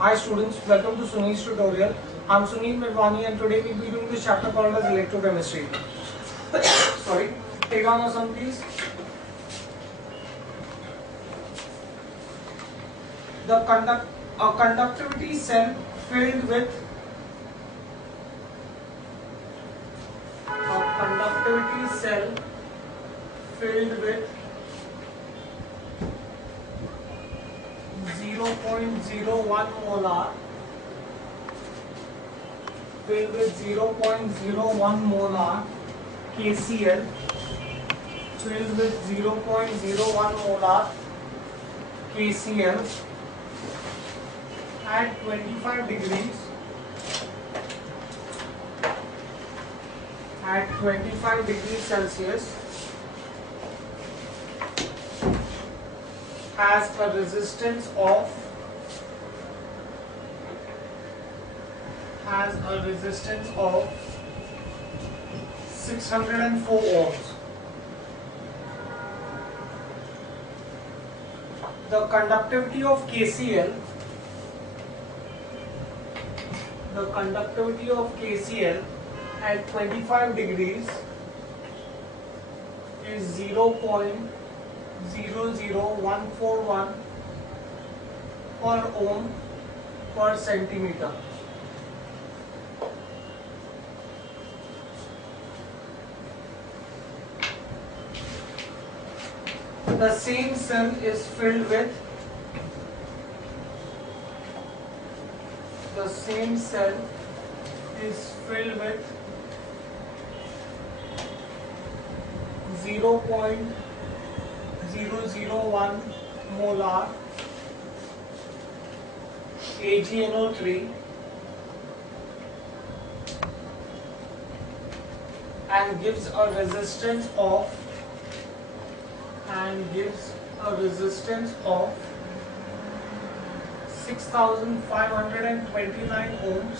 Hi students, welcome to Sunil's tutorial. I'm Sunil Mirwani and today we'll be doing this chapter called as electrochemistry. Sorry, take down your sum please. A conductivity cell filled with 0.01 molar KCl at 25 degrees Celsius has a resistance of 604 ohms. The conductivity of KCl at 25 degrees is 0.00141 per ohm per centimeter. The same cell is filled with 0.001 molar AgNO3 and gives a resistance of 6,529 ohms.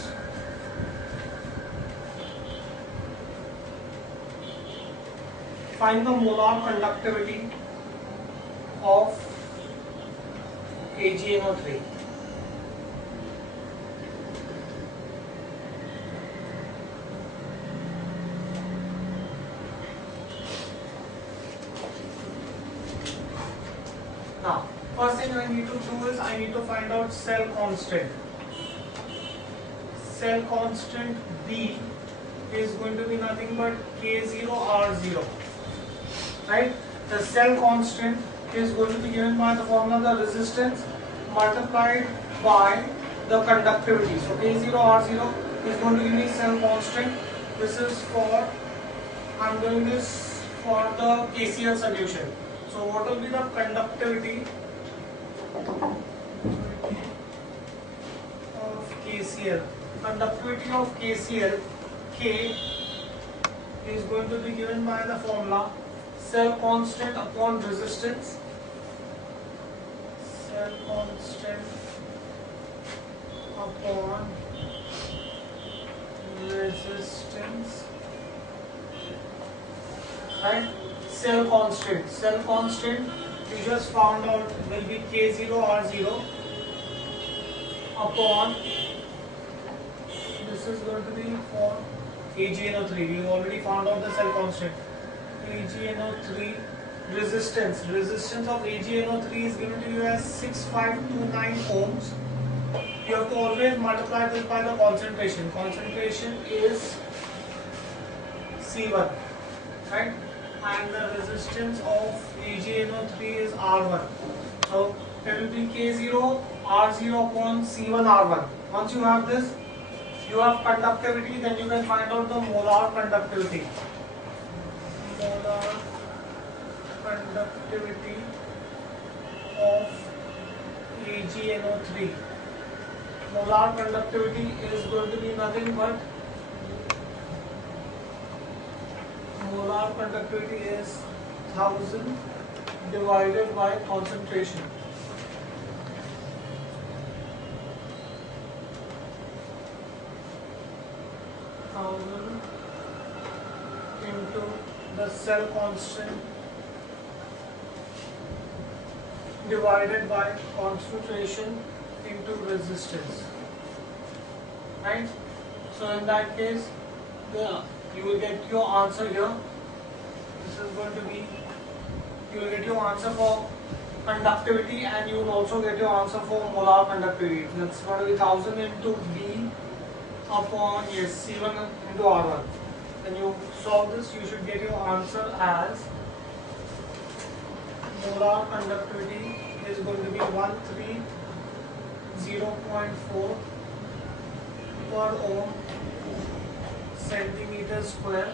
Find the molar conductivity of AgNO3. Now, first thing I need to do is I need to find out cell constant. Cell constant B is going to be nothing but K0R0. Right? The cell constant is going to be given by the formula the resistance multiplied by the conductivity. So K0R0 is going to give me cell constant. This is for, I'm doing this for the KCl solution. So what will be the conductivity of KCl? Conductivity of KCl, K, is going to be given by the formula cell constant upon resistance. Cell constant upon resistance. Right? Cell constant we just found out will be K0R0 upon, this is going to be for AgNO3. We already found out the cell constant. AgNO3 resistance of AgNO3 is given to you as 6529 ohms. You have to always multiply this by the concentration. Concentration is C1, right? And the resistance of AgNO3 is R1. So it will be K0 R0 upon C1 R1. Once you have this, you have conductivity, then you can find out the molar conductivity. Molar conductivity of AgNO3. Molar conductivity is going to be nothing but molar conductivity is 1000 divided by concentration. Into the cell constant divided by concentration into resistance, right? So in that case, you will get your answer here. This is going to be, you will get your answer for conductivity, and you will also get your answer for molar conductivity. That's going to be 1000 into B upon, yes, C1 into R1. When you solve this, you should get your answer as molar conductivity is going to be 130.4 per ohm centimeter square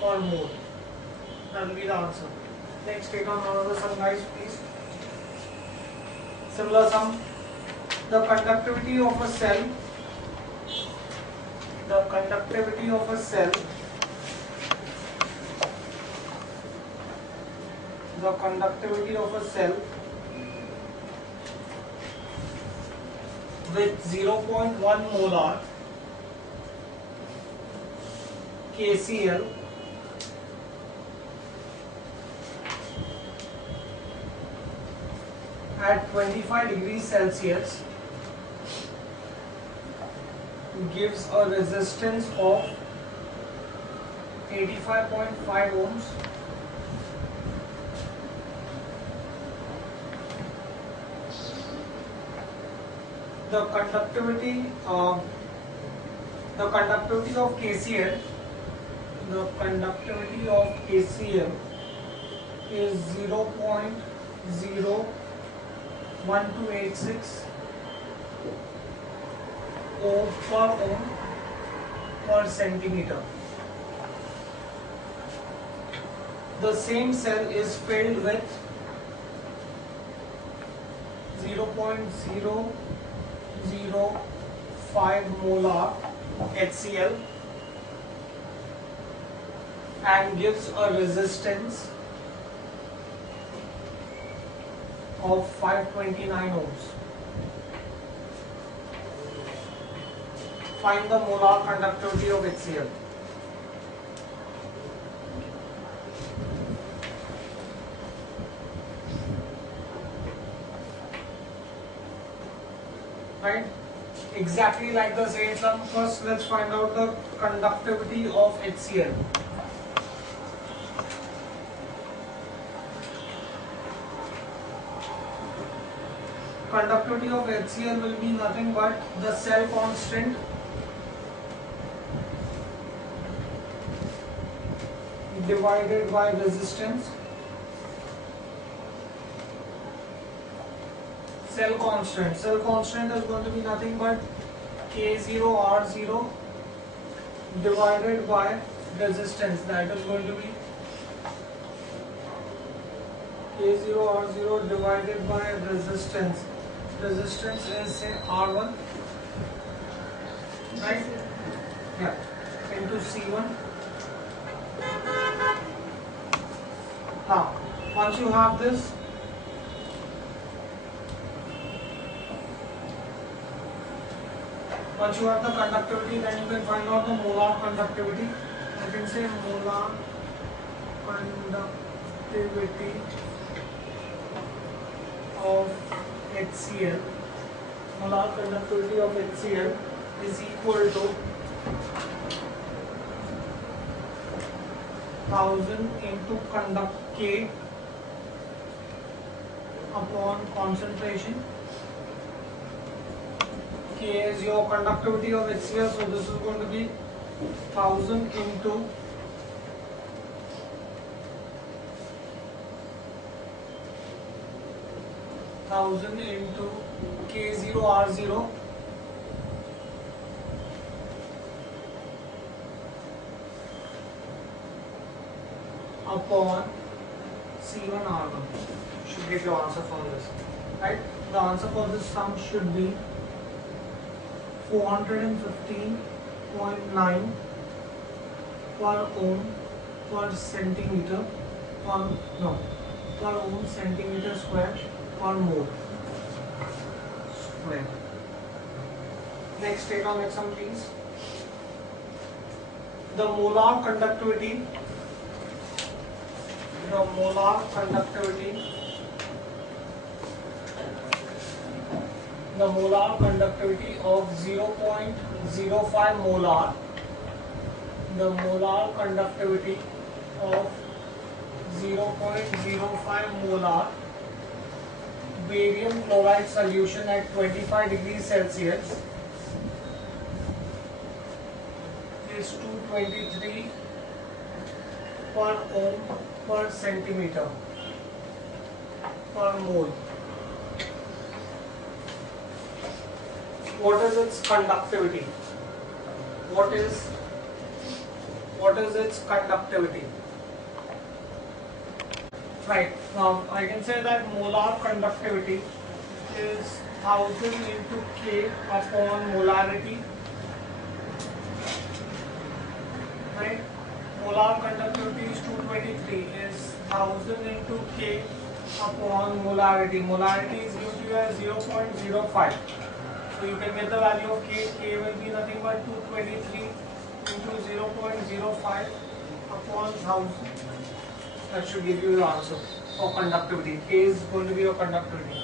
per mole. That will be the answer. Next, take on another sum, guys, please. Similar sum. The conductivity of a cell. The conductivity of a cell. The conductivity of a cell with 0.1 molar KCl at 25 degrees Celsius gives a resistance of 85.5 ohms the conductivity of KCl is 0.01286 ohm per centimeter. The same cell is filled with 0.005 molar HCl and gives a resistance of 529 ohms. Find the molar conductivity of HCl. Right? Exactly like the same sum. First, let's find out the conductivity of HCl. Conductivity of HCl will be nothing but the cell constant divided by resistance. Cell constant is going to be nothing but K0 R0 divided by resistance. That is going to be K0 R0 divided by resistance. Resistance is, say, R1, right? Yeah, into C1. Now, once you have this, once you have the conductivity, then you can find out the molar conductivity. I can say molar conductivity of HCl. Molar conductivity of HCl is equal to 1000 into conduct K upon concentration. K is your conductivity of HCl, so this is going to be 1000 into K0 R0 upon C1 R1. Should get your answer for this, right? The answer for this sum should be 415.9 per ohm per centimeter per ohm centimeter square per mole square. Next, take on next sum, please. The molar conductivity the molar conductivity of 0.05 molar, the molar conductivity of 0.05 molar barium chloride solution at 25 degrees Celsius is 223 per ohm per centimeter per mole. What is its conductivity? What is its conductivity? Right, now I can say that molar conductivity is 1000 into K upon molarity. Right, molar conductivity is 223, is 1000 into K upon molarity. Molarity is given to you as 0.05. So you can get the value of K. K will be nothing but 223 into 0.05 upon 1000. That should give you the answer for conductivity. K is going to be your conductivity.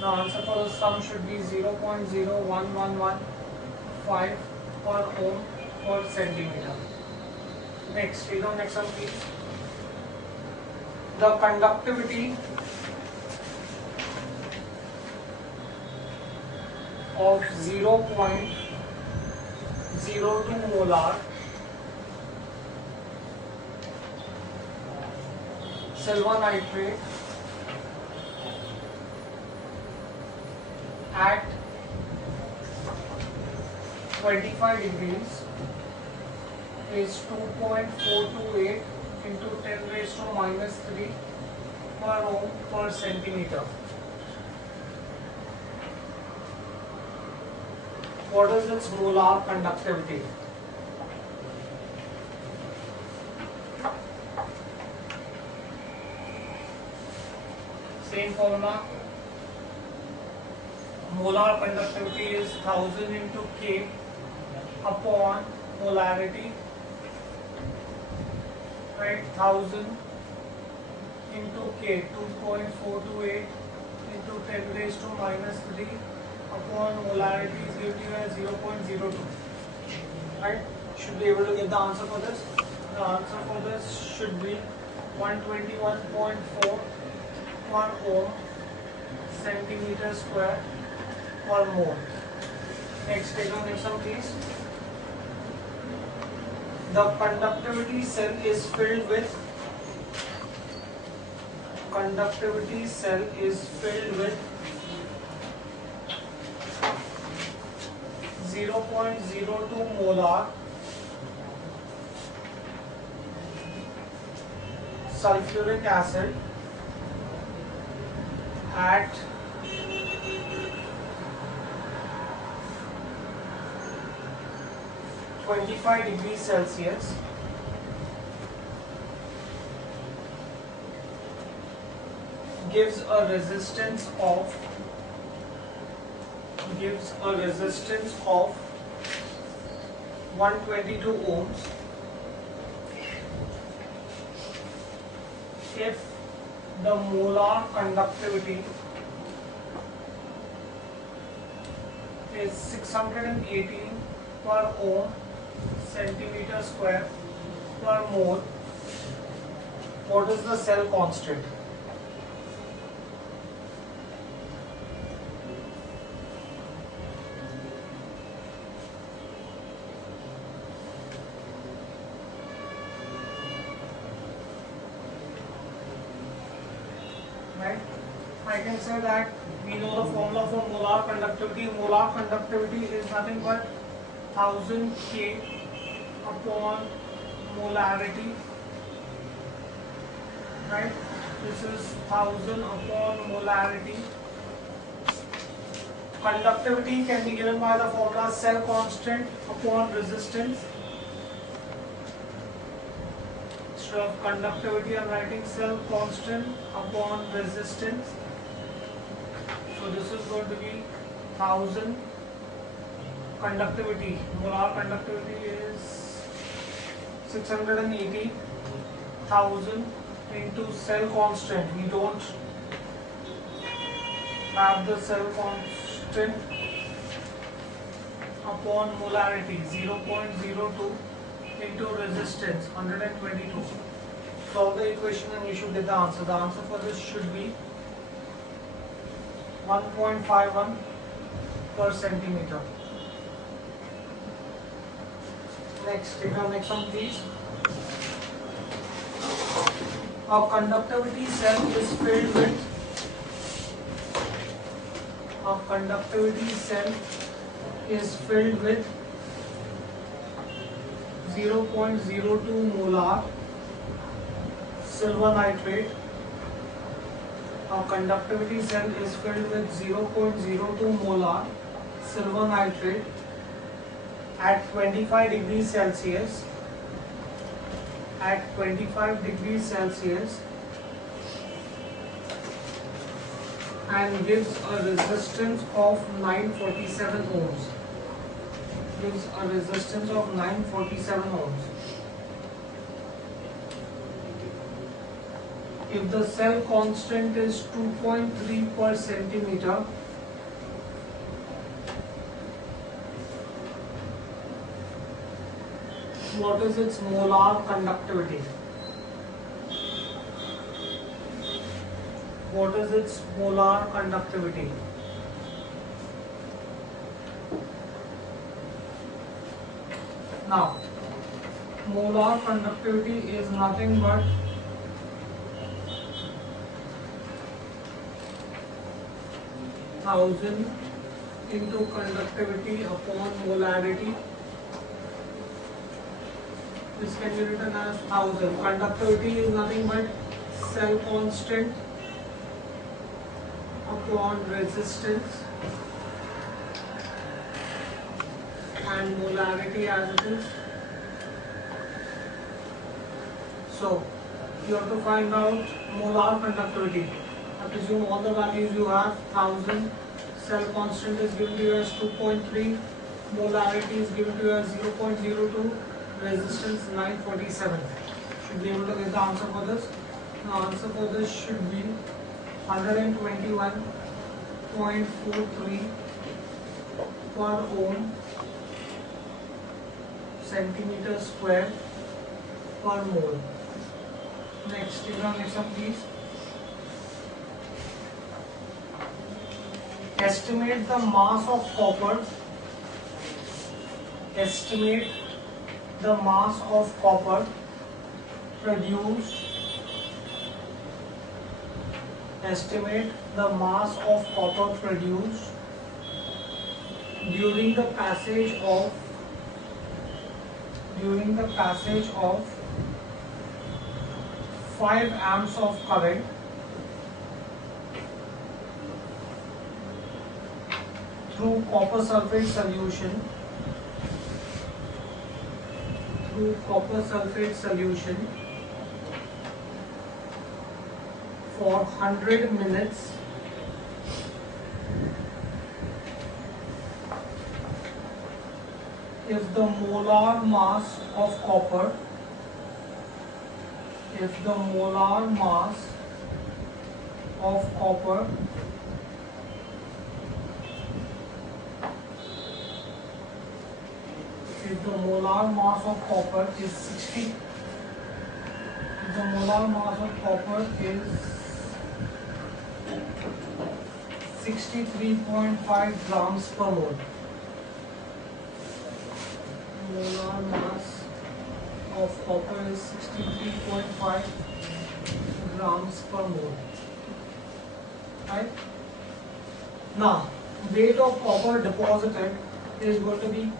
The answer for the sum should be 0.01115 per ohm per centimeter. Next, read on next one please. The conductivity of 0.02 molar silver nitrate at 25 degrees is 2.428 into 10 raised to minus 3 per ohm per centimeter. What is its molar conductivity? Same formula. Molar conductivity is 1000 into K upon molarity. Right, 1000 into K, 2.428 into 10 raised to minus 3 upon molarity is given to you as 0.02. Right, should be able to get the answer for this. The answer for this should be 121.4 per ohm centimeter square per mole. Next, take on next one please. The conductivity cell is filled with 0.02 molar sulfuric acid at 25 degrees Celsius gives a resistance of 122 ohms if the molar conductivity is 618 per ohm centimeter square per mole. What is the cell constant? Right? I can say that we know the formula for molar conductivity. Molar conductivity is nothing but 1000 K upon molarity. Right? This is 1000 upon molarity. Conductivity can be given by the formula cell constant upon resistance. Instead of conductivity, I am writing cell constant upon resistance. So this is going to be 1000 conductivity. Molar conductivity is 680. 1000 into cell constant. We don't have the cell constant upon molarity 0.02 into resistance 122. Solve the equation and you should get the answer. The answer for this should be 1.51 per centimeter. Next, take our next one please. A conductivity cell is filled with 0.02 molar silver nitrate. A conductivity cell is filled with 0.02 molar silver nitrate at 25 degrees Celsius. At 25 degrees Celsius, and gives a resistance of 947 ohms. Gives a resistance of 947 ohms. If the cell constant is 2.3 per centimeter, what is its molar conductivity? What is its molar conductivity? Now, molar conductivity is nothing but thousand into conductivity upon molarity. This can be written as 1000. Conductivity is nothing but cell constant upon resistance and molarity as it is. So you have to find out molar conductivity. I presume all the values you have. 1000, cell constant is given to you as 2.3, molarity is given to you as 0.02, resistance 947. Should be able to get the answer for this. The answer for this should be 121.43 per ohm centimeter square per mole. Next, take our next one please. Estimate the mass of copper. Estimate the mass of copper produced. Estimate the mass of copper produced during the passage of 5 amps of current through copper sulfate solution for 100 minutes if the molar mass of copper is 63.5 grams per mole. Molar mass of copper is 63.5 grams per mole. Right? Now, weight of copper deposited is going to be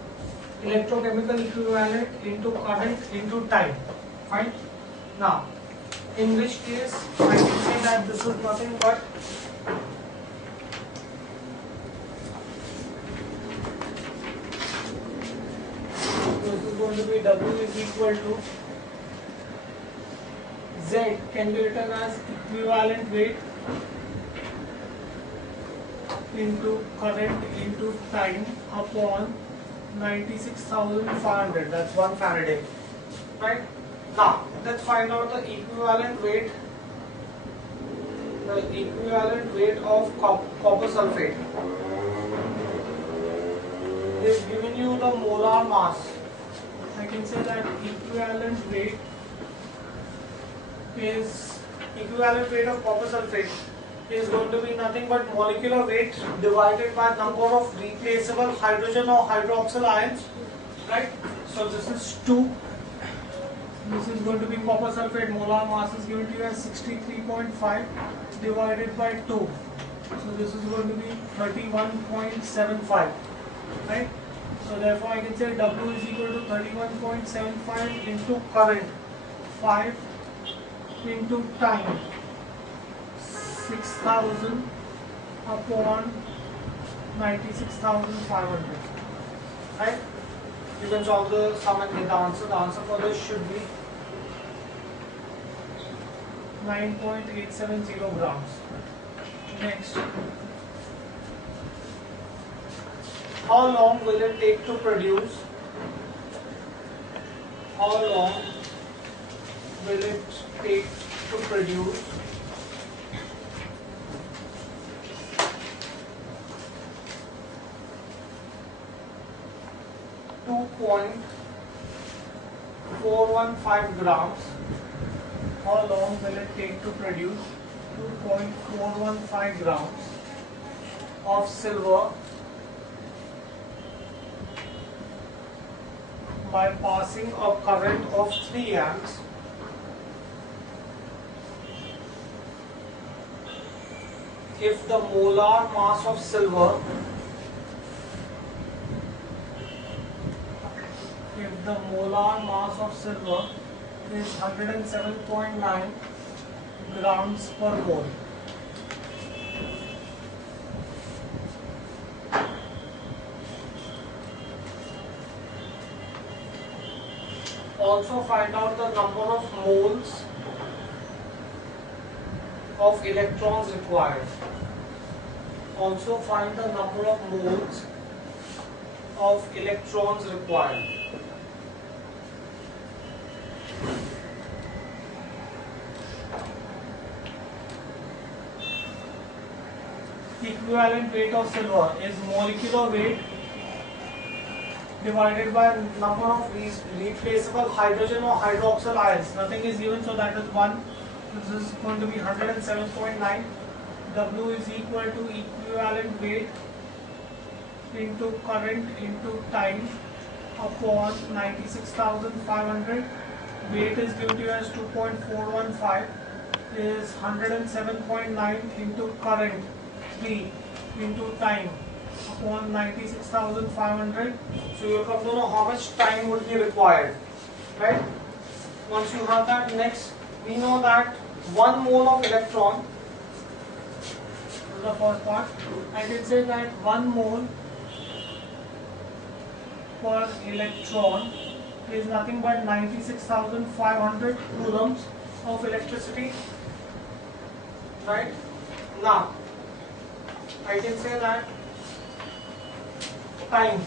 electrochemical equivalent into current into time. Fine. Now, in which case I can say that this is nothing but going to be W is equal to Z can be written as equivalent weight into current into time upon 96,500. That's 1 Faraday. Right? Now let's find out the equivalent weight. The equivalent weight of copper sulfate. they've given you the molar mass. I can say that equivalent weight of copper sulfate is going to be nothing but molecular weight divided by number of replaceable hydrogen or hydroxyl ions, right? So this is 2. This is going to be copper sulfate. Molar mass is given to you as 63.5 divided by 2. So this is going to be 31.75, right? So therefore I can say W is equal to 31.75 into current 5 into time 6,000 upon 96,500, right? You can solve the sum and get the answer. The answer for this should be 9.870 grams. Next, how long will it take to produce? How long will it take to produce 2.415 grams? How long will it take to produce 2.415 grams of silver by passing a current of 3 amps if the molar mass of silver is 107.9 grams per mole. Also find out the number of moles of electrons required. Also find the number of moles of electrons required. Equivalent weight of silver is molecular weight divided by number of replaceable hydrogen or hydroxyl ions. Nothing is given, so that is 1. This is going to be 107.9. W is equal to equivalent weight into current into time upon 96,500. Weight is given to you as 2.415 is 107.9 into current 3 into time upon 96,500. So you come to know how much time would be required, right? Once you have that, next we know that 1 mole of electron, this is the first part. I can say that 1 mole per electron is nothing but 96,500 coulombs of electricity, right? Now I can say that time,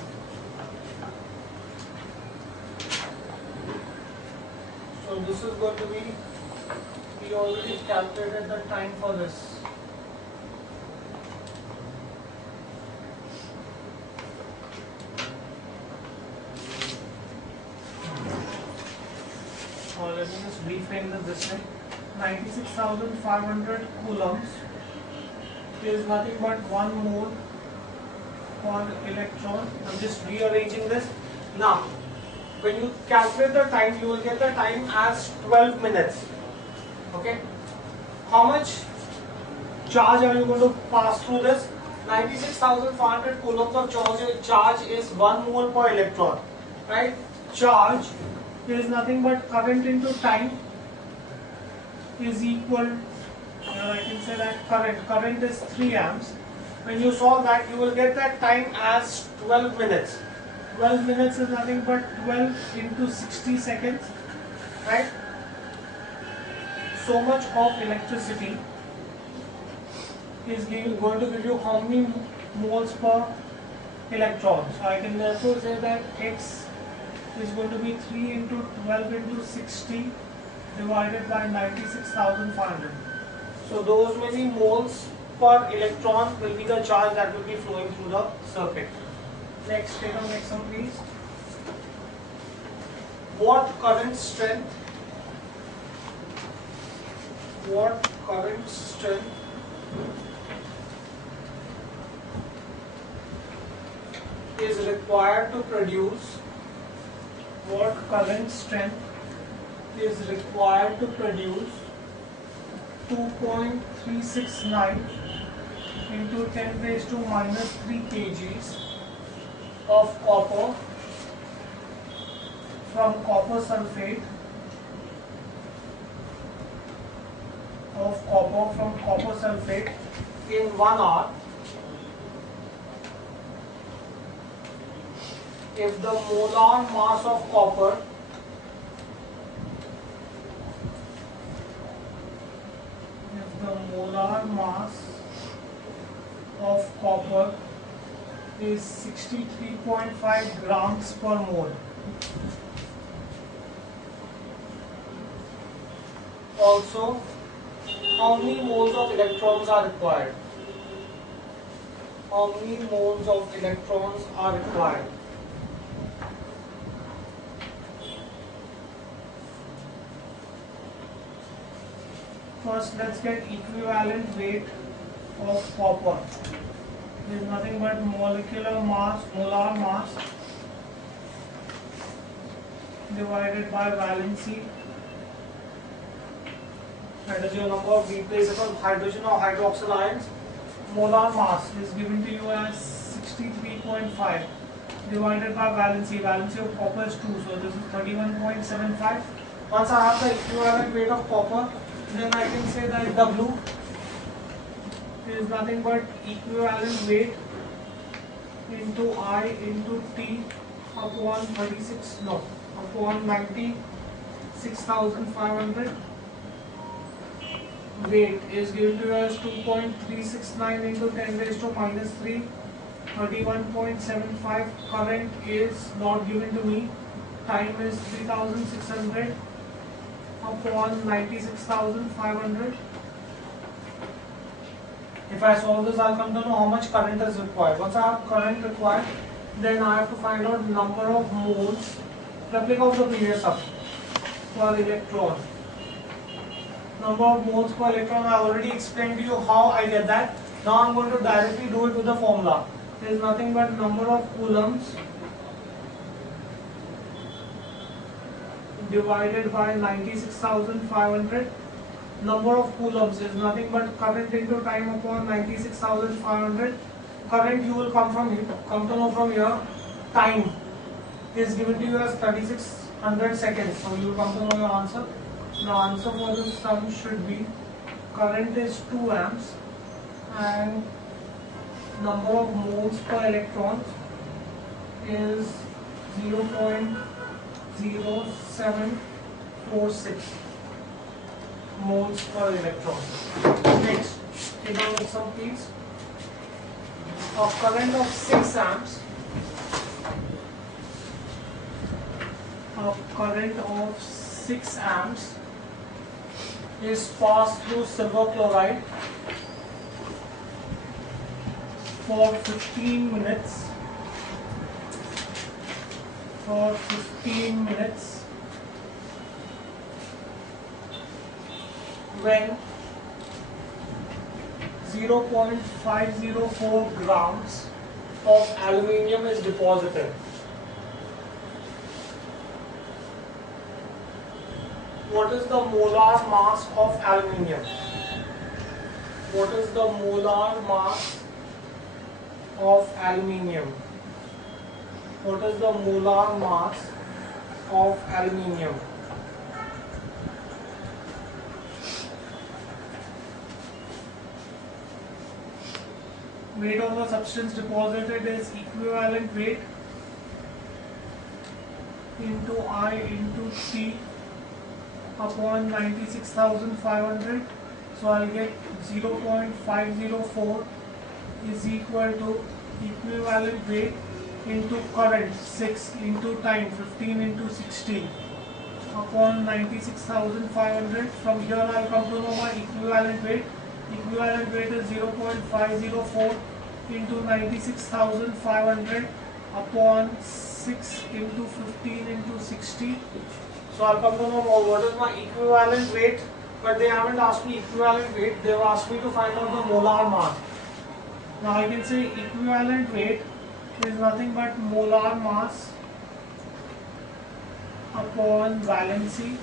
so this is going to be, we already calculated the time for this. Let me just reframe this way. 96,500 coulombs is nothing but 1 mole per electron. I'm just rearranging this. Now, when you calculate the time, you will get the time as 12 minutes. Okay? How much charge are you going to pass through this? 96,500 coulombs of charge is 1 mole per electron. Right? Charge is nothing but current into time is equal, I can say that current is 3 amps. When you solve that, you will get that time as 12 minutes. 12 minutes is nothing but 12 into 60 seconds, right? So much of electricity is going to give you how many moles per electron. So I can therefore say that X is going to be 3 into 12 into 60 divided by 96,500. So those many moles per electron will be the charge that will be flowing through the circuit. Next, take on next one please. What current strength is required to produce 2.369 into 10 raised to minus 3 kgs of copper from copper sulfate in 1 hour if the molar mass of copper is 63.5 grams per mole. Also, how many moles of electrons are required? First, let's get equivalent weight of copper. Is nothing but molar mass divided by valency. Hydrogen number of replaceable hydrogen or hydroxyl ions. Molar mass is given to you as 63.5 divided by valency. Valency of copper is 2, so this is 31.75. Once I have the equivalent weight of copper, then I can say that W is nothing but equivalent weight into I into T upon 96,500. Weight is given to you as 2.369 into 10 raised to minus 3, 31.75. Current is not given to me. Time is 3600 upon 96,500. If I solve this, I'll come to know how much current is required. Once I have current required, then I have to find out number of moles, replica of the previous sum, per electron. Number of moles per electron, I already explained to you how I get that. Now I'm going to directly do it with the formula. There is nothing but number of coulombs divided by 96,500. Number of coulombs is nothing but current into time upon 96,500. Current you will come to know from here. Time is given to you as 3600 seconds. So you will come to know your answer. The answer for this sum should be current is 2 amps and number of moles per electron is 0.0746 moles per electron. Next, take on with some please. A current of 6 amps. Is passed through silver chloride for 15 minutes. When 0.504 grams of aluminium is deposited. What is the molar mass of aluminium? What is the molar mass of aluminium? What is the molar mass of aluminium? Weight of the substance deposited is equivalent weight into I into T upon 96,500. So I'll get 0.504 is equal to equivalent weight into current 6 into time 15 into 60 upon 96,500. From here I'll come to know my equivalent weight. Equivalent weight is 0.504 into 96,500 upon 6 into 15 into 60. So I'll come to know what is my equivalent weight, but they haven't asked me equivalent weight, they've asked me to find out the molar mass. Now I can say equivalent weight is nothing but molar mass upon valency.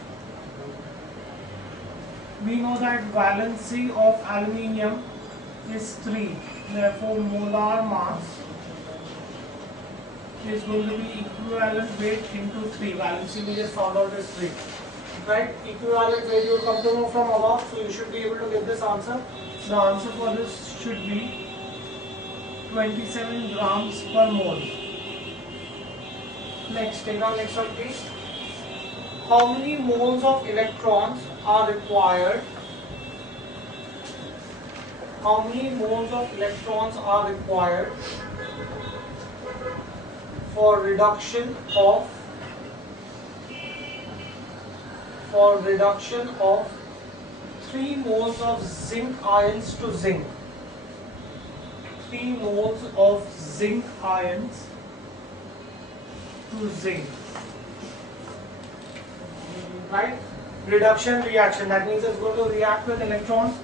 We know that valency of aluminium is 3, therefore molar mass is going to be equivalent weight into 3. Valency we just found out is 3. Right? Equivalent weight you will come to know from above, so you should be able to get this answer. The answer for this should be 27 grams per mole. Next, take our next one please. How many moles of electrons are required? How many moles of electrons are required for reduction of 3 moles of zinc ions to zinc? 3 moles of zinc ions to zinc. Right? Reduction reaction, that means it's going to react with electrons.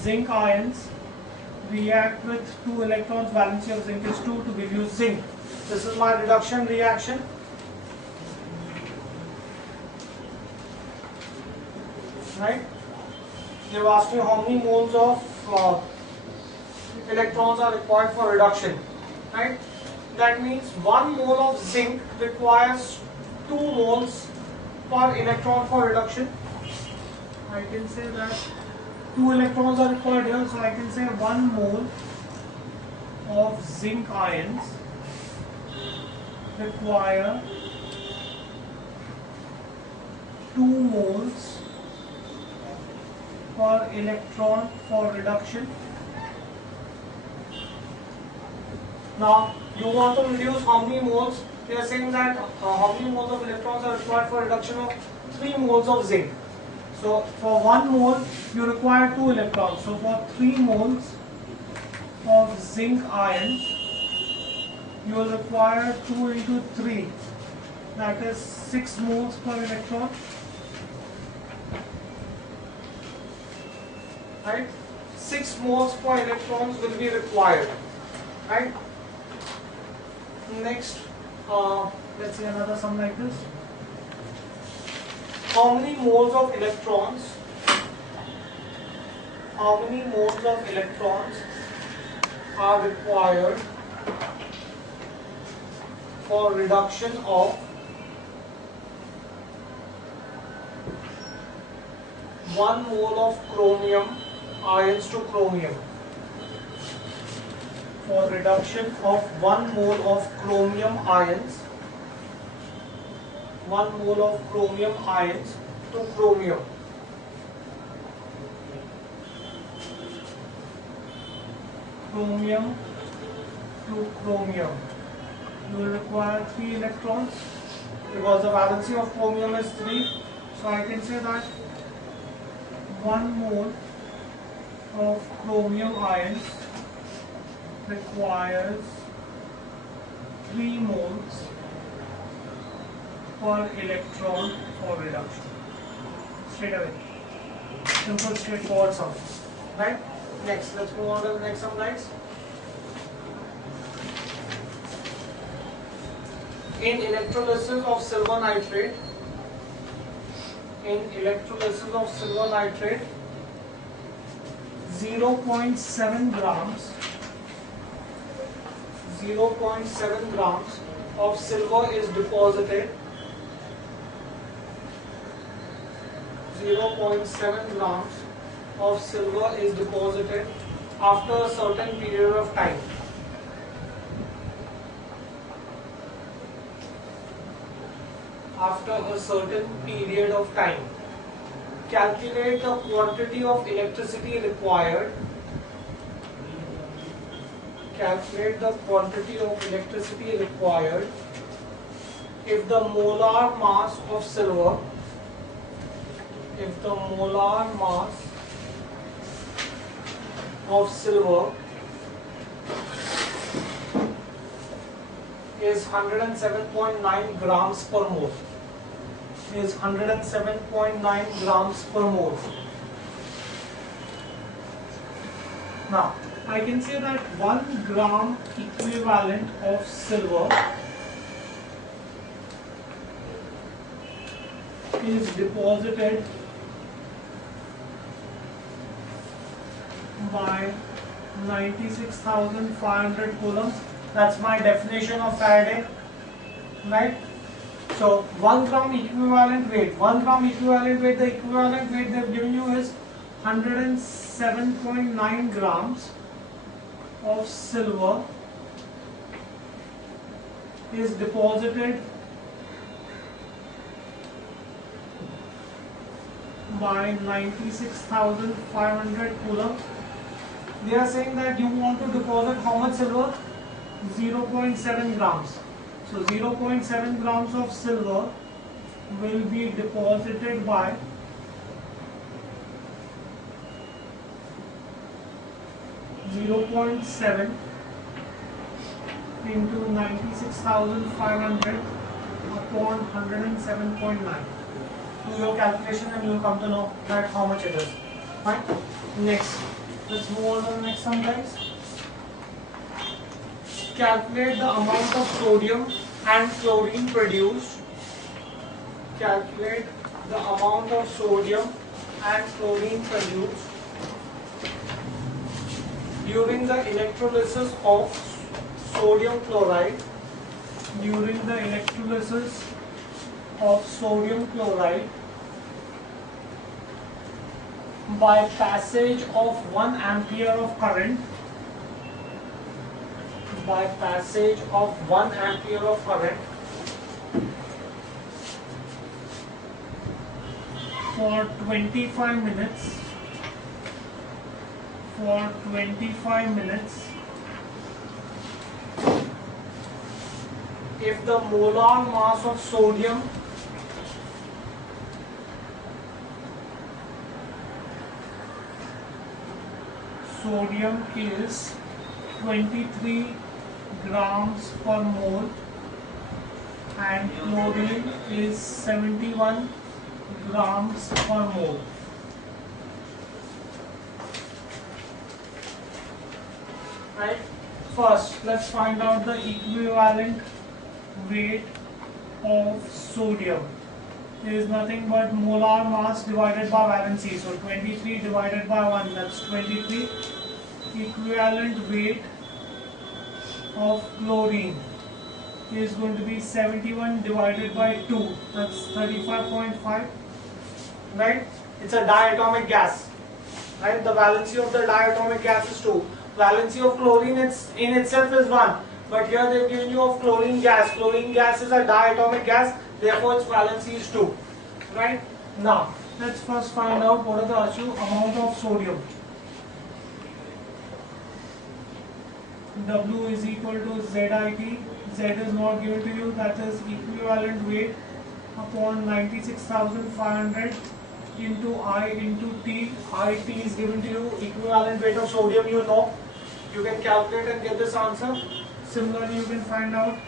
Zinc ions react with 2 electrons, valency of zinc is 2 to give you zinc. This is my reduction reaction. Right? They've asked me how many moles of electrons are required for reduction. Right? That means 1 mole of zinc requires 2 moles per electron for reduction. I can say that 2 electrons are required here, so I can say 1 mole of zinc ions require 2 moles per electron for reduction. Now you want to reduce how many moles? They are saying that how many moles of electrons are required for reduction of 3 moles of zinc. So for 1 mole you require 2 electrons. So for 3 moles of zinc ions you will require 2 into 3, that is 6 moles per electron. Right? 6 moles per electrons will be required. Right? Next, let's see another sum like this. How many moles of electrons? How many moles of electrons are required for reduction of 1 mole of chromium ions to chromium? For reduction of 1 mole of chromium ions, 1 mole of chromium ions to chromium. Chromium to chromium. You will require 3 electrons because the valency of chromium is 3. So I can say that 1 mole of chromium ions requires 3 moles per electron for reduction. Straight away. Simple, straightforward sum. Right? Next, let's move on to the next sum, guys. In electrolysis of silver nitrate, 0.7 grams 0.7 grams of silver is deposited. 0.7 grams of silver is deposited after a certain period of time. After a certain period of time. Calculate the quantity of electricity required. Calculate the quantity of electricity required if the molar mass of silver, is 107.9 grams per mole. Is 107.9 grams per mole. Now, I can say that 1 gram equivalent of silver is deposited by 96,500 coulombs. That's my definition of Faraday, right? So 1 gram equivalent weight, the equivalent weight they've given you is 107.9 grams of silver is deposited by 96,500 coulombs. They are saying that you want to deposit how much silver? 0.7 grams. So 0.7 grams of silver will be deposited by 0.7 into 96,500 upon 107.9. Do your calculation and you will come to know that how much it is. Fine. Next, let's move on to the next one, guys. Calculate the amount of sodium and chlorine produced. Calculate the amount of sodium and chlorine produced during the electrolysis of sodium chloride. During the electrolysis of sodium chloride by passage of 1 ampere of current. By passage of 1 ampere of current for 25 minutes. For 25 minutes, if the molar mass of sodium is 23 grams per mole and chlorine is 71 grams per mole. Right? First, let's find out the equivalent weight of sodium. It is nothing but molar mass divided by valency. So 23 divided by 1, that's 23. Equivalent weight of chlorine is going to be 71 divided by 2, that's 35.5. Right? It's a diatomic gas. Right? The valency of the diatomic gas is 2. Valency of chlorine in itself is 1. But here they have given you of chlorine gas. Chlorine gas is a diatomic gas, therefore its valency is 2. Right? Now, let's first find out what is the amount of sodium. W is equal to ZIT. Z is not given to you, that is equivalent weight upon 96,500 into I into T. IT is given to you, equivalent weight of sodium you know. You can calculate and get this answer. Similarly, you can find out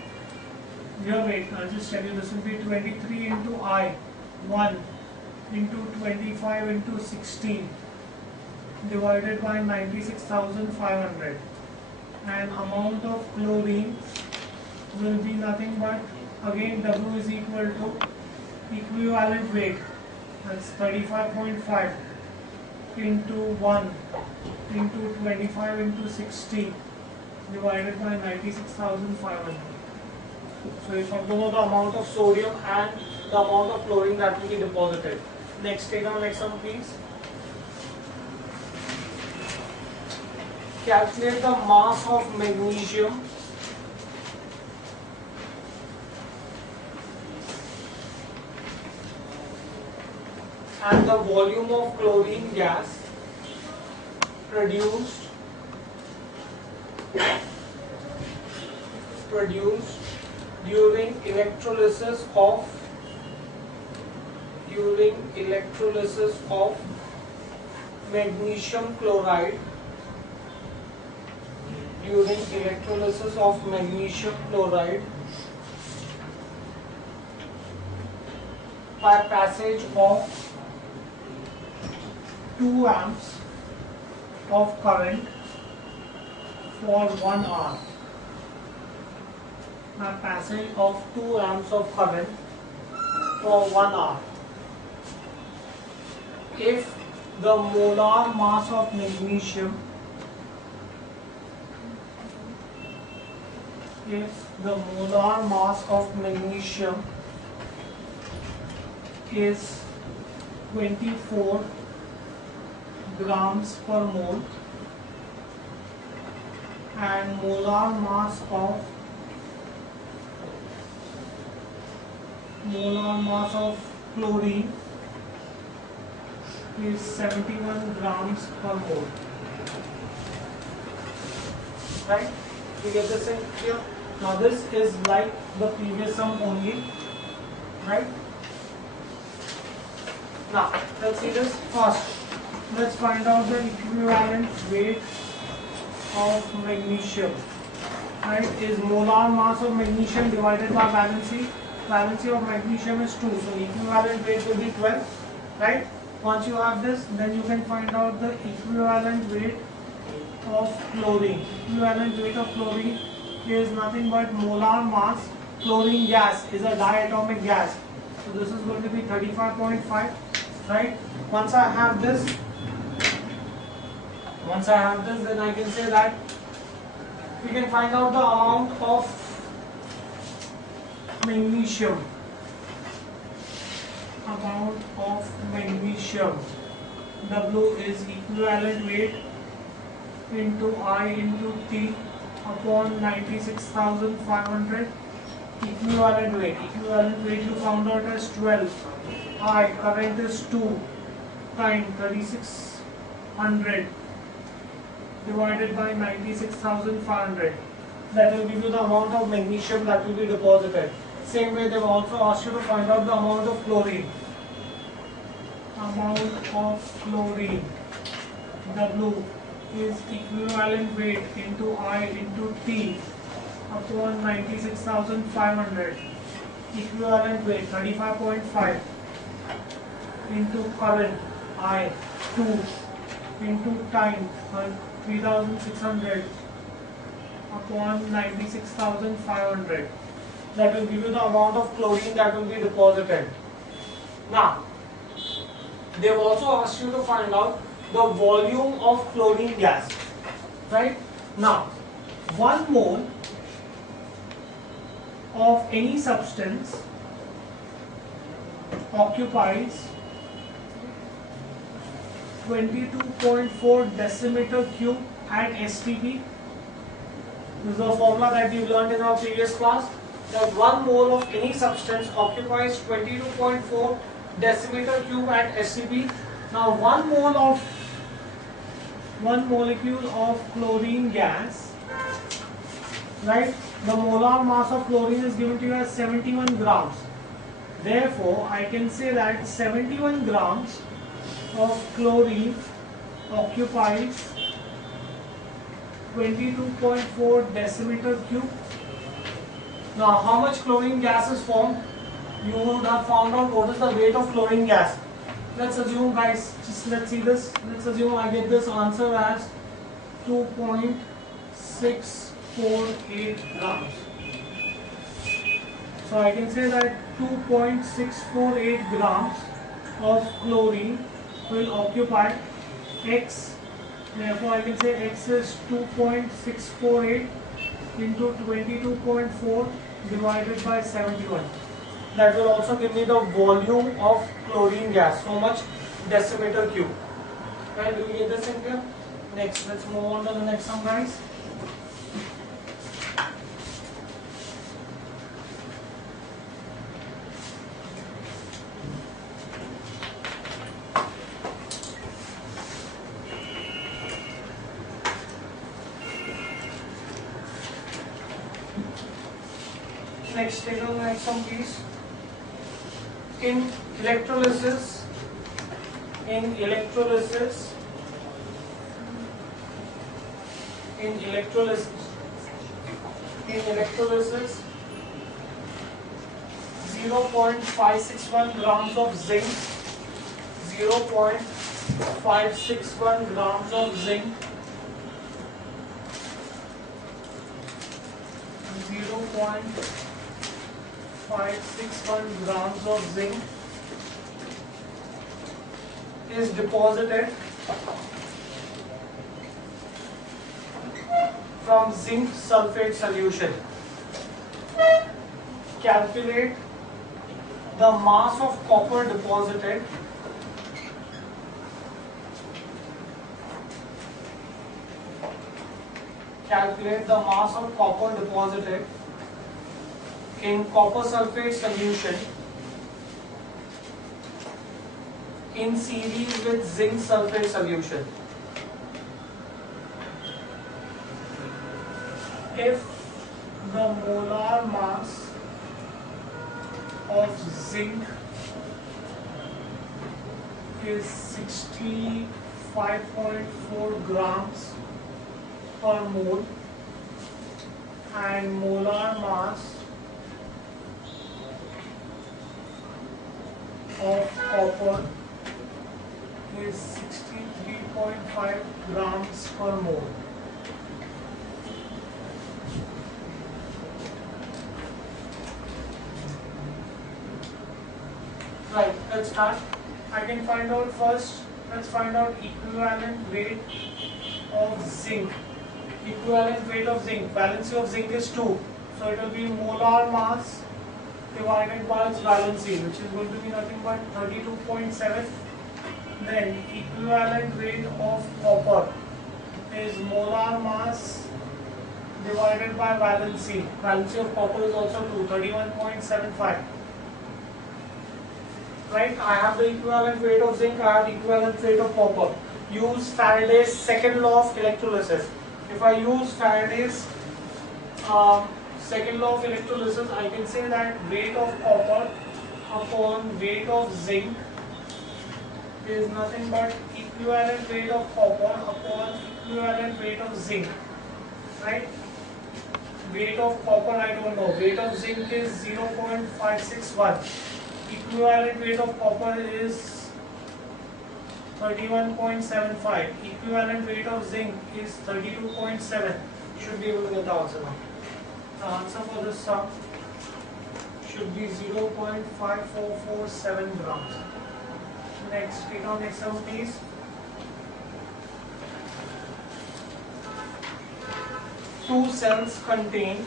your weight. I'll just tell you, this will be 23 into I, 1 into 25 into 16 divided by 96,500. And amount of chlorine will be nothing but, again W is equal to equivalent weight, that's 35.5 into 1 into 25 into 60 divided by 96,500. So if I know the amount of sodium and the amount of chlorine that will be deposited. Next, take on next one please. Calculate the mass of magnesium and the volume of chlorine gas produced during electrolysis of magnesium chloride by passage of 2 amps of current for 1 hour. By passage of 2 amps of current for 1 hour. If the molar mass of magnesium is 24 grams per mole and molar mass of chlorine is 71 grams per mole. Right? You get this in here? Now this is like the previous sum only. Right? Now let's see this first. Let's find out the equivalent weight of magnesium. Right? Is molar mass of magnesium divided by valency. Valency of magnesium is 2. So equivalent weight will be 12. Right? Once you have this, then you can find out the equivalent weight of chlorine. Equivalent weight of chlorine is nothing but molar mass. Chlorine gas is a diatomic gas. So this is going to be 35.5. Right? Once I have this, then I can say that we can find out the amount of magnesium. W is equivalent weight into I into T upon 96,500. Equivalent weight you found out as 12. I, current is 2 times 3600 divided by 96,500. That will give you the amount of magnesium that will be deposited. Same way they have also asked you to find out the amount of chlorine. W is equivalent weight into I into T upon 96,500. Equivalent weight 35.5 into current I 2 into time 3,600 upon 96,500. That will give you the amount of chlorine that will be deposited. Now, they have also asked you to find out the volume of chlorine gas. Right? Now, 1 mole of any substance occupies 22.4 decimeter cube at STP. This is a formula that we learned in our previous class, that 1 mole of any substance occupies 22.4 decimeter cube at STP. Now 1 molecule of chlorine gas, right? The molar mass of chlorine is given to you as 71 grams. Therefore, I can say that 71 grams of chlorine occupies 22.4 decimeter cube. Now, how much chlorine gas is formed? You would have found out what is the weight of chlorine gas. Let's assume, guys, just let's see this. Let's assume I get this answer as 2.648 grams. So I can say that 2.648 grams of chlorine will occupy X. Therefore, I can say X is 2.648 into 22.4 divided by 71. That will also give me the volume of chlorine gas. So much decimeter cube. Right? Do we get this in here? Next, let's move on to the next one, guys. Next, take a next one, please. In electrolysis, 0.561 grams of zinc, 0.561 grams of zinc, 0.561 grams of zinc is deposited from zinc sulfate solution. Calculate the mass of copper deposited in copper sulfate solution in series with zinc sulfate solution. If the molar mass of zinc is 65.4 grams per mole and molar mass of copper is 63.5 grams per mole. Right, let's start. I can find out first, let's find out equivalent weight of zinc. Equivalent weight of zinc, valency of zinc is 2. So it will be molar mass divided by its valency, which is going to be nothing but 32.7. Then equivalent weight of copper is molar mass divided by valency. Valency of copper is also 2, 31.75. Right, I have the equivalent weight of zinc, I have the equivalent weight of copper. Use Faraday's second law of electrolysis. If I use Faraday's second law of electrolysis, I can say that weight of copper upon weight of zinc is nothing but equivalent weight of copper upon equivalent weight of zinc. Right? Weight of copper I don't know. Weight of zinc is 0.561. Equivalent weight of copper is 31.75. Equivalent weight of zinc is 32.7. Should be able to get the answer now. The answer for this sum should be 0.5447 grams. Next, take on next sum please. Two cells contain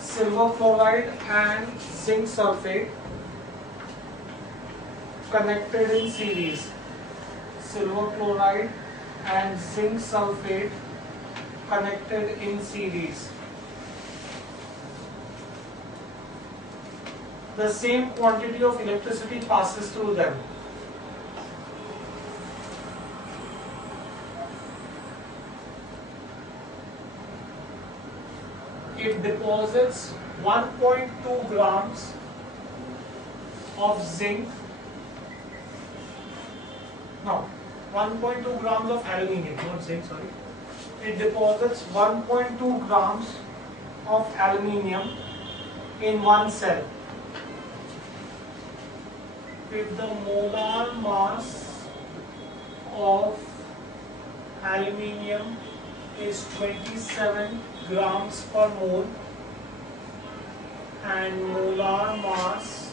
silver chloride and zinc sulfate connected in series. Silver chloride and zinc sulfate connected in series. The same quantity of electricity passes through them. It deposits 1.2 grams of zinc, 1.2 grams of aluminium, not zinc, sorry. It deposits 1.2 grams of aluminium in one cell. If the molar mass of aluminium is 27 grams per mole and molar mass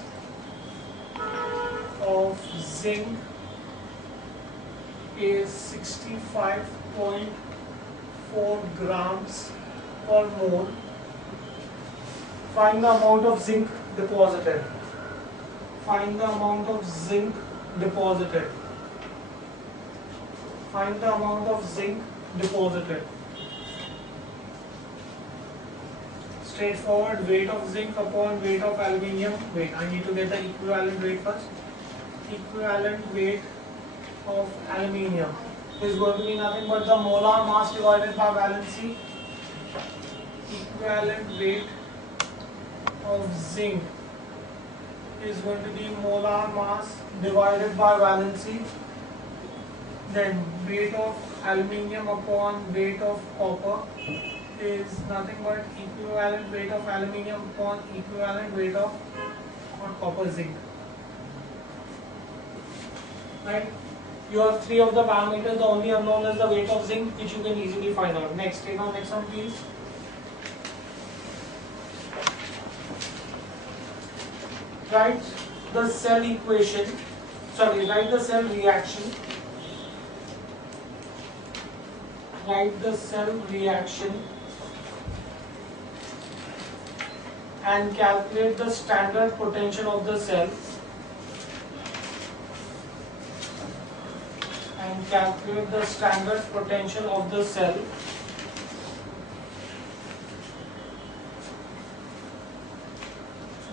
of zinc is 65.4 grams per mole, find the amount of zinc deposited. Find the amount of zinc deposited. Find the amount of zinc deposited. Straightforward, weight of zinc upon weight of aluminium. Wait, I need to get the equivalent weight first. Equivalent weight of aluminium is going to be nothing but the molar mass divided by valency. Equivalent weight of zinc is going to be molar mass divided by valency. Then weight of aluminium upon weight of copper is nothing but equivalent weight of aluminium upon equivalent weight of copper zinc. Right? You have three of the parameters. The only unknown is the weight of zinc, which you can easily find out. Next, take on next one, please. Write the cell equation. Write the cell reaction. Write the cell reaction and calculate the standard potential of the cell. And calculate the standard potential of the cell.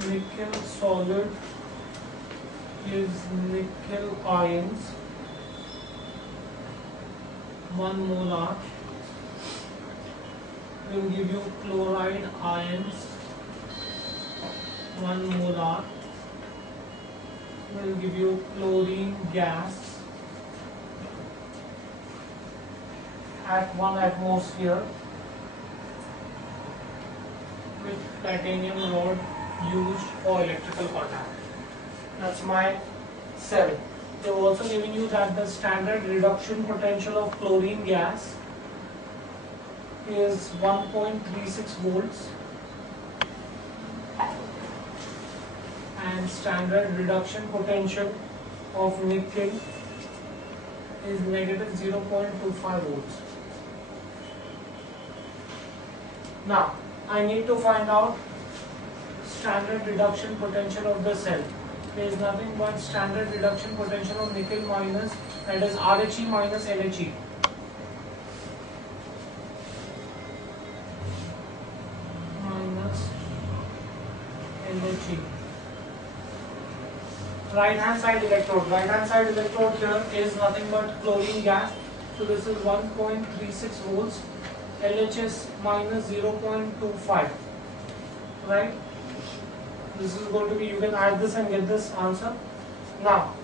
Nickel solid is nickel ions 1 molar will give you chloride ions 1 molar will give you chlorine gas at 1 atmosphere with titanium rod used for electrical contact. That's my cell. They've also given you that the standard reduction potential of chlorine gas is 1.36 volts and standard reduction potential of nickel is negative 0.25 volts. Now, I need to find out standard reduction potential of the cell. There is nothing but standard reduction potential of nickel minus, that is RHE minus LHE. Minus LHE. Right hand side electrode. Right hand side electrode here is nothing but chlorine gas. So this is 1.36 volts. LHS minus 0.25. Right? This is going to be, you can add this and get this answer. Now,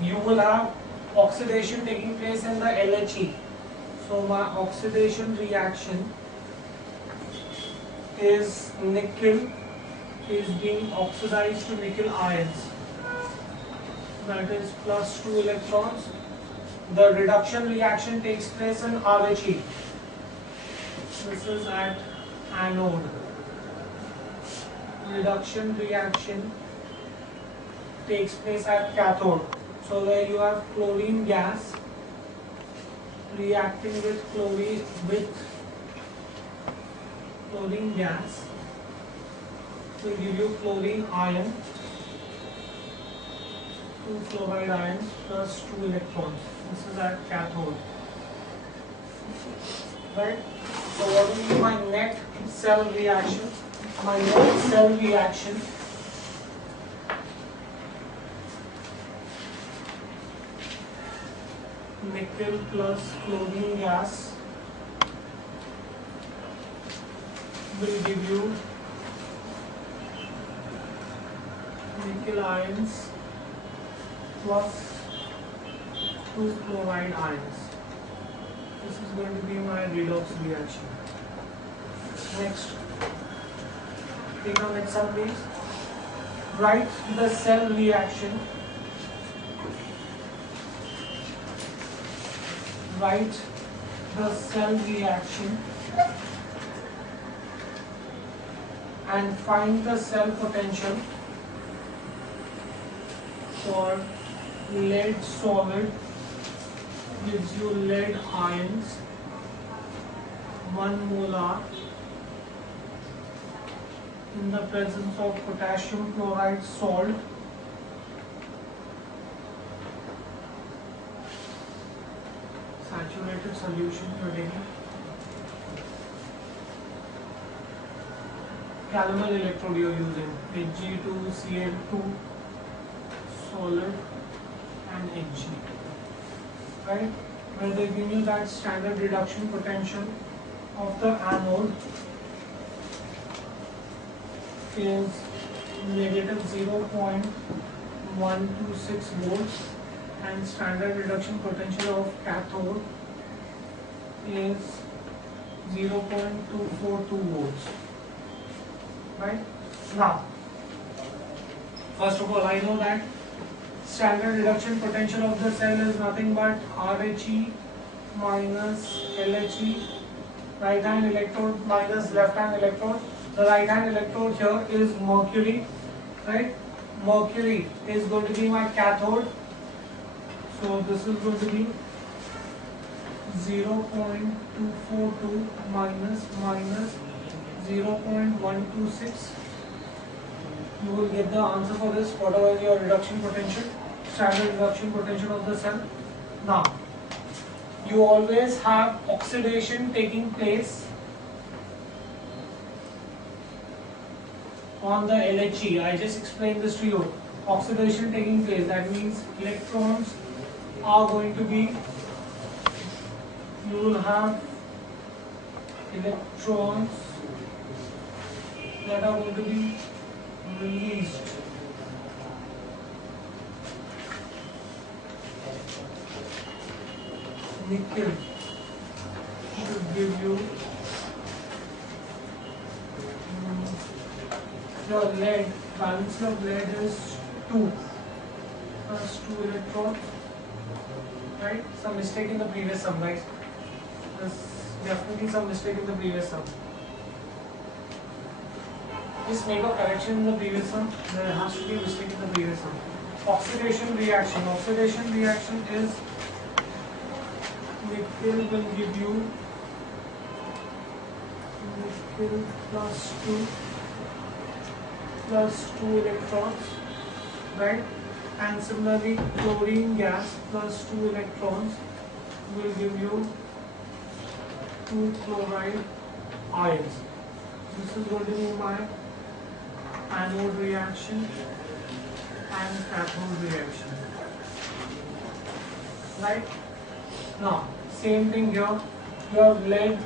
you will have oxidation taking place in the LHE. So my oxidation reaction is nickel is being oxidized to nickel ions. That is plus 2 electrons. The reduction reaction takes place in RHE. This is at anode. Reduction reaction takes place at cathode. So where you have chlorine gas reacting with chlorine gas will give you chlorine ion, 2 chloride ions plus 2 electrons. This is at cathode. Right? So what will be my net cell reaction? My net cell reaction nickel plus chlorine gas will give you nickel ions plus 2 chloride ions. This is going to be my redox reaction. Next. Take on next one, please. Write the cell reaction. Write the cell reaction and find the cell potential for lead solid. Gives you lead ions 1 molar in the presence of potassium chloride salt saturated solution you're taking. Calomel electrode you're using, Hg2Cl2 solid and Hg. Right? Where they give you that standard reduction potential of the anode is negative 0.126 volts and standard reduction potential of cathode is 0.242 volts. Right? Now, first of all, I know that standard reduction potential of the cell is nothing but RHE minus LHE, right hand electrode minus left hand electrode. The right hand electrode here is mercury, right? Mercury is going to be my cathode. So this is going to be 0.242 minus 0.126. You will get the answer for this, whatever is your reduction potential, standard reduction potential of the cell. Now, you always have oxidation taking place on the LHE. I just explained this to you. Oxidation taking place, that means electrons are going to be, you will have electrons that are going to be released. Nickel will give you your lead, balance of lead is 2 plus 2 electrons, right? Some mistake in the previous sum, guys. There's definitely some mistake in the previous sum. Just make a correction in the previous sum. There has to be a mistake in the previous sum. Oxidation reaction. Oxidation reaction is nickel will give you nickel plus 2 electrons, right? And similarly, chlorine gas plus 2 electrons will give you 2 chloride ions. This is going to be my anode reaction and cathode reaction. Right? Now, same thing here. Your lead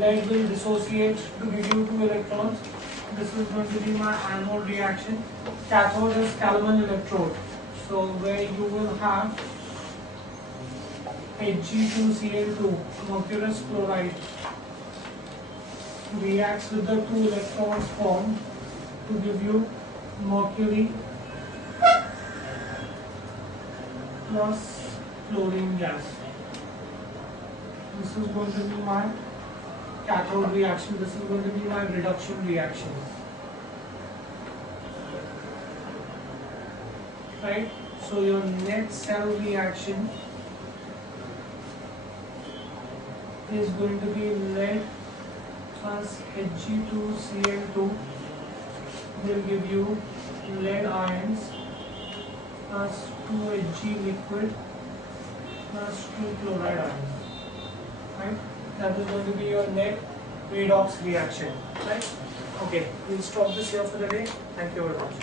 will dissociate to give you 2 electrons. This is going to be my anode reaction. Cathode is Kalman electrode. So where you will have Hg2Cl2, mercurous chloride, reacts with the 2 electrons formed to give you mercury plus chlorine gas. This is going to be my cathode reaction. This is going to be my reduction reaction. Right? So your net cell reaction is going to be lead plus Hg2Cl2 will give you lead ions plus 2Hg liquid plus 2 chloride ions. Right? That is going to be your net redox reaction. Right? Okay, we'll stop this here for the day. Thank you very much.